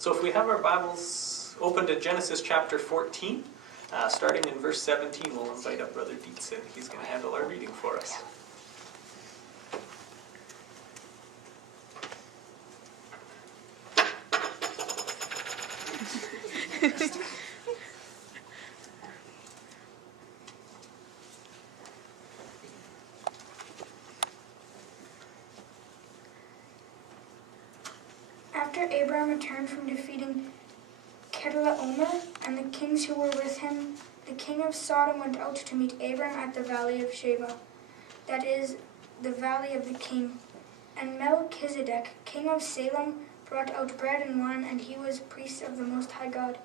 So if we have our Bibles open to Genesis chapter 14, starting in verse 17, we'll invite up Brother Dietz, and he's going to handle our reading for us. After Abram returned from defeating Kedorlaomer and the kings who were with him, the king of Sodom went out to meet Abram at the valley of Sheba, that is, the valley of the king. And Melchizedek, king of Salem, brought out bread and wine, and he was priest of the Most High God.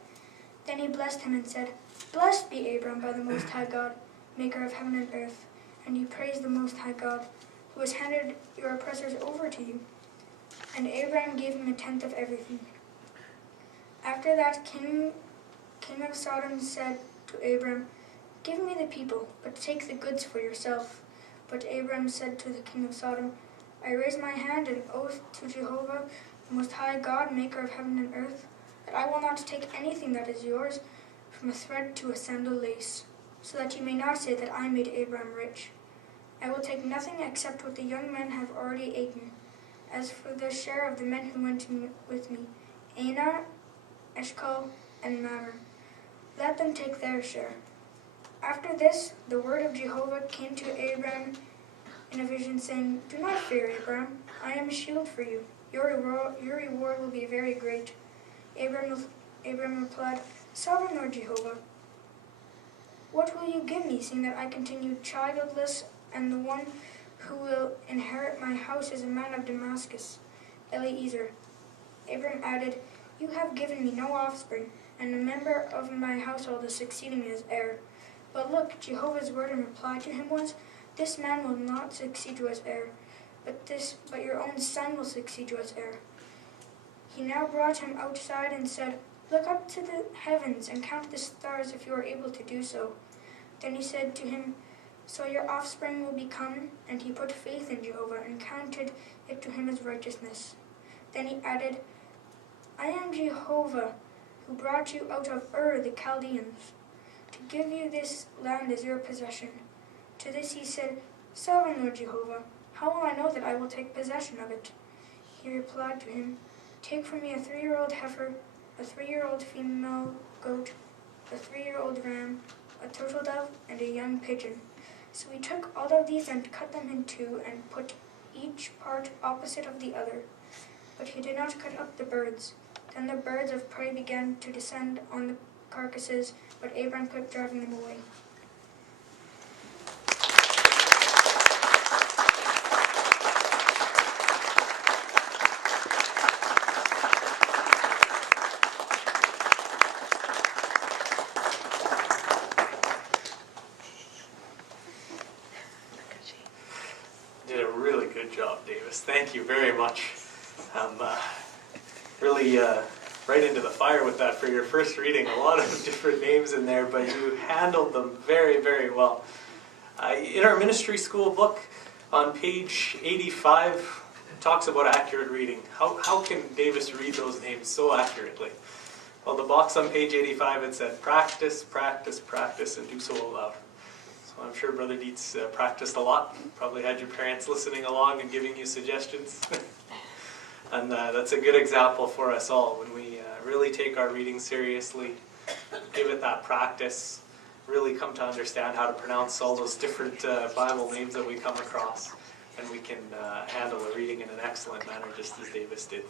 Then he blessed him and said, "Blessed be Abram by the Most High God, maker of heaven and earth." And he praised the Most High God, who has handed your oppressors over to you. And Abram gave him a tenth of everything. After that, king of Sodom said to Abram, "Give me the people, but take the goods for yourself." But Abram said to the king of Sodom, "I raise my hand in oath to Jehovah, the Most High God, maker of heaven and earth, that I will not take anything that is yours, from a thread to a sandal lace, so that you may not say that I made Abram rich. I will take nothing except what the young men have already eaten. As for the share of the men who went with me, Aner, Eshcol, and Mamre, let them take their share." After this, the word of Jehovah came to Abram in a vision, saying, "Do not fear, Abram. I am a shield for you. Your reward will be very great." Abram replied, "Sovereign Lord Jehovah, what will you give me, seeing that I continue childless, and the one who will inherit my house is a man of Damascus, Eliezer?" Abram added, "You have given me no offspring, and a member of my household is succeeding me as heir. But look, Jehovah's word in reply to him was, 'This man will not succeed you as heir, but your own son will succeed you as heir.'" He now brought him outside and said, "Look up to the heavens and count the stars if you are able to do so." Then he said to him, "So your offspring will become," and he put faith in Jehovah and counted it to him as righteousness. Then he added, "I am Jehovah, who brought you out of Ur the Chaldeans, to give you this land as your possession." To this he said, "Sovereign Lord Jehovah, how will I know that I will take possession of it?" He replied to him, "Take for me a 3-year-old heifer, a 3-year-old female goat, a 3-year-old ram, a turtle dove, and a young pigeon." So he took all of these and cut them in two and put each part opposite of the other. But he did not cut up the birds. Then the birds of prey began to descend on the carcasses, but Abram kept driving them away. Did a really good job, Davis. Thank you very much. Really right into the fire with that for your first reading. A lot of different names in there, but you handled them very, very well. In our ministry school book, on page 85, it talks about accurate reading. How can Davis read those names so accurately? Well, the box on page 85, it said, "Practice, practice, practice, and do so aloud." So I'm sure Brother Dietz practiced a lot. Probably had your parents listening along and giving you suggestions. And that's a good example for us all when we really take our reading seriously, give it that practice, really come to understand how to pronounce all those different Bible names that we come across, and we can handle the reading in an excellent manner, just as Davis did.